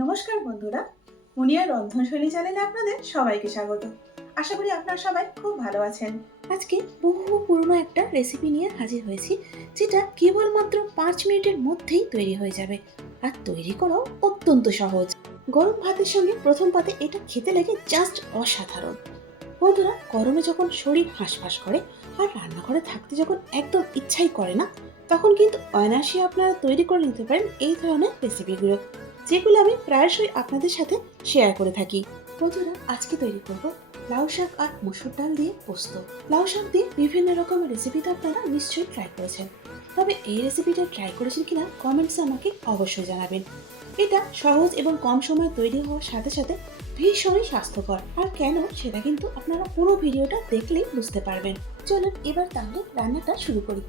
নমস্কার বন্ধুরা, মুনিয়া রন্ধনশৈলী চ্যানেলে আপনাদের সবাইকে স্বাগত। আশা করি আপনারা সবাই খুব ভালো আছেন। আজকে বহু পুরনো একটা রেসিপি নিয়ে হাজির হয়েছি, যেটা কেবলমাত্র 5 মিনিটের মধ্যেই তৈরি হয়ে যাবে। আর তৈরি করাও অত্যন্ত সহজ। গরম ভাতের সঙ্গে প্রথম পাতে এটা খেতে লাগে জাস্ট অসাধারণ। বন্ধুরা, গরমে যখন শরীর হাঁসফাঁস করে আর রান্নাঘরে থাকতে যখন একদম ইচ্ছাই করে না, তখন কিন্তু অনায়াসে আপনারা তৈরি করে নিতে পারেন এই ধরনের রেসিপিগুলো, যেগুলো আমি প্রায়শই আপনাদের সাথে শেয়ার করে থাকি। বন্ধুরা, আজকে তৈরি করব লাউ শাক আর মসুর ডাল দিয়ে পোস্ত। লাউ শাক দিয়ে বিভিন্ন রকমের রেসিপি তো আপনারা নিশ্চয়ই ট্রাই করেছেন, তবে এই রেসিপিটা ট্রাই করেছেন কিনা কমেন্টসে আমাকে অবশ্যই জানাবেন। এটা সহজ এবং কম সময়ে তৈরি হওয়ার সাথে সাথে ভীষণই স্বাস্থ্যকর। আর কেন, সেটা কিন্তু আপনারা পুরো ভিডিওটা দেখলেই বুঝতে পারবেন। চলুন এবার তাহলে রান্নাটা শুরু করি।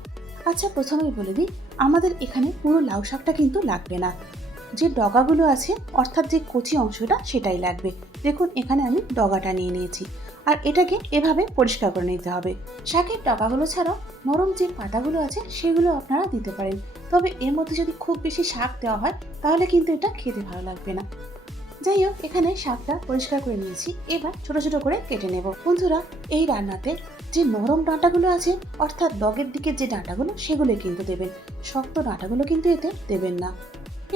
আচ্ছা, প্রথমেই বলে দিই, আমাদের এখানে পুরো লাউ শাকটা কিন্তু লাগবে না। যে ডগাগুলো আছে, অর্থাৎ যে কচি অংশটা, সেটাই লাগবে। দেখুন, এখানে আমি ডগাটা নিয়ে নিয়েছি। আর এটাকে এভাবে পরিষ্কার করে নিতে হবে। শাকের ডগাগুলো ছাড়াও নরম যে পাতাগুলো আছে সেগুলো আপনারা দিতে পারেন, তবে এর মধ্যে যদি খুব বেশি শাক দেওয়া হয় তাহলে কিন্তু এটা খেতে ভালো লাগবে না। যাই হোক, এখানে শাকটা পরিষ্কার করে নিয়েছি। এবার ছোট ছোট করে কেটে নেব। বন্ধুরা, এই রান্নাতে যে নরম ডাঁটাগুলো আছে, অর্থাৎ ডগের দিকে যে ডাঁটাগুলো, সেগুলো কিন্তু দেবেন। শক্ত ডাঁটাগুলো কিন্তু এতে দেবেন না।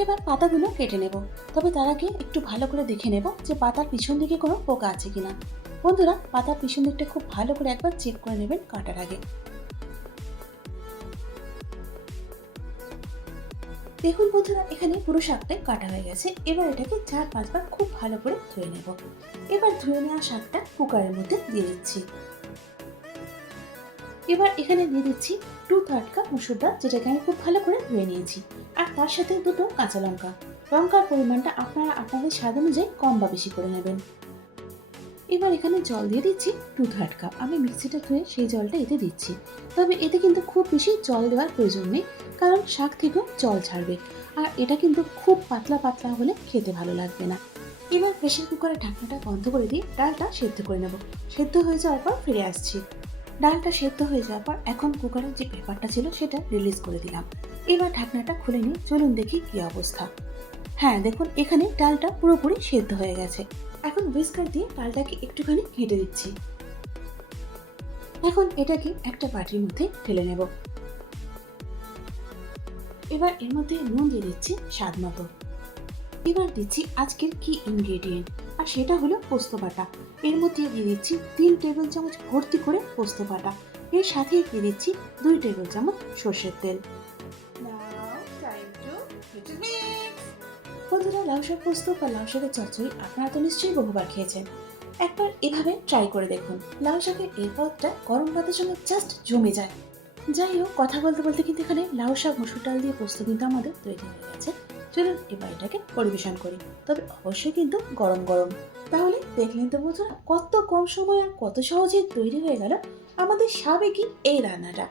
এবার পাতাগুলো কেটে নেব, তবে তার আগে একটু ভালো করে দেখে নেব যে পাতার পিছন দিকে কোনো পোকা আছে কিনা। বন্ধুরা, পাতার পিছন দিকটা খুব ভালো করে একবার চেক করে নেবেন কাটার আগে। দেখুন বন্ধুরা, এখানে পুরো শাকটাই কাটা হয়ে গেছে। এবার এটাকে 4-5 বার খুব ভালো করে ধুয়ে নেব। এবার ধুয়ে নেওয়া শাকটা কুকারের মধ্যে দিয়ে দিচ্ছি। এবার এখানে দিয়ে দিচ্ছি 2/3 কাপ মসুর ডাল, যেটাকে আমি খুব ভালো করে ধুয়ে নিয়েছি। আর তার সাথে দুটো কাঁচা লঙ্কা। লঙ্কার পরিমাণটা আপনারা আপনাদের স্বাদ অনুযায়ী কম বা বেশি করে নেবেন। এবার এখানে জল দিয়ে দিচ্ছি 2/3 কাপ। আমি মিক্সিটা ধুয়ে সেই জলটা এতে দিচ্ছি। তবে এতে কিন্তু খুব বেশি জল দেওয়ার প্রয়োজন নেই, কারণ শাক থেকেও জল ছাড়বে। আর এটা কিন্তু খুব পাতলা পাতলা হলে খেতে ভালো লাগবে না। এবার প্রেসার কুকারের ঢাকনাটা বন্ধ করে দিয়ে ডালটা সেদ্ধ করে নেব। সেদ্ধ হয়ে যাওয়ার পর ফিরে আসছি। ডালটা সেদ্ধ হয়ে যাওয়ার পর এখন কুকারের যে পেপারটা ছিল সেটা রিলিজ করে দিলাম। এবার ঢাকনাটা খুলে নিয়ে চলুন দেখি কি অবস্থা। হ্যাঁ, দেখুন, এখানে ডালটা পুরোপুরি সেদ্ধ হয়ে গেছে। এখন হুইস্কার দিয়ে ডালটাকে একটুখানি ঘেঁটে দিচ্ছি। এখন এটাকে একটা বাটির মধ্যে ঢেলে নেব। এবার এর মধ্যে নুন দিয়ে দিচ্ছি স্বাদ মতো। এবার দিচ্ছি আজকের কি ইনগ্রেডিয়েন্ট, আর সেটা হলো পোস্ত বাটা। এর মধ্যে দিয়ে দিচ্ছি 3 টেবিল চামচ ভর্তি করে পোস্ত বাটা। এর সাথে দিয়ে দিচ্ছি 2 টেবিল চামচ সর্ষের তেল। Now time to little mix. বন্ধুরা, লাউ শাক পোস্ত বা লাউ শাকের চচ্চড়ি আপনারা তো নিশ্চয়ই বহুবার খেয়েছেন। একবার এভাবে ট্রাই করে দেখুন। লাউ শাকের এই পদটা গরম ভাতের সঙ্গে জাস্ট জমে যায়। যাই হোক, কথা বলতে বলতে কিন্তু এখানে লাউ শাক মসুর ডাল দিয়ে পোস্ত কিন্তু আমাদের তৈরি হয়ে গেছে। চলুন এবার এটাকে পরিবেশন করি, তবে অবশ্যই কিন্তু গরম গরম। তাহলে দেখলেন তো বন্ধুরা, কত কম সময় আর কত সহজেই তৈরি হয়ে গেল আমাদের সাবেকি এই রান্নাটা।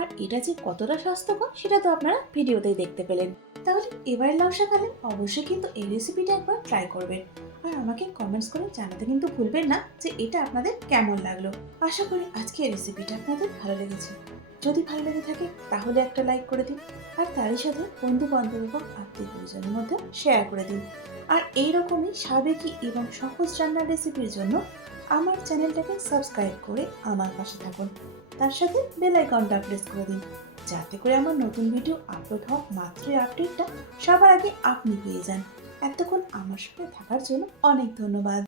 আর এটা যে কতটা স্বাস্থ্যকর সেটা তো আপনারা ভিডিওতেই দেখতে পেলেন। তাহলে এবার লাউ শাক খেলে অবশ্যই কিন্তু এই রেসিপিটা একবার ট্রাই করবেন। আর আমাকে কমেন্টস করে জানাতে কিন্তু ভুলবেন না যে এটা আপনাদের কেমন লাগলো। আশা করি আজকে এই রেসিপিটা আপনাদের ভালো লেগেছে। যদি ভালো লেগে থাকে তাহলে একটা লাইক করে দিন। আর তারই সাথে বন্ধু বান্ধব এবং আত্মীয় পরিজনের মধ্যে শেয়ার করে দিন। আর এইরকমই সাবেকি এবং সহজ রান্নার রেসিপির জন্য আমার চ্যানেলটাকে সাবস্ক্রাইব করে আমার পাশে থাকুন। তার সাথে বেল আইকনটা প্রেস করে দিন, যাতে করে আমার নতুন ভিডিও আপলোড হওয়া মাত্রই আপডেটটা সবার আগে আপনি পেয়ে যান। এতক্ষণ আমার সাথে থাকার জন্য অনেক ধন্যবাদ।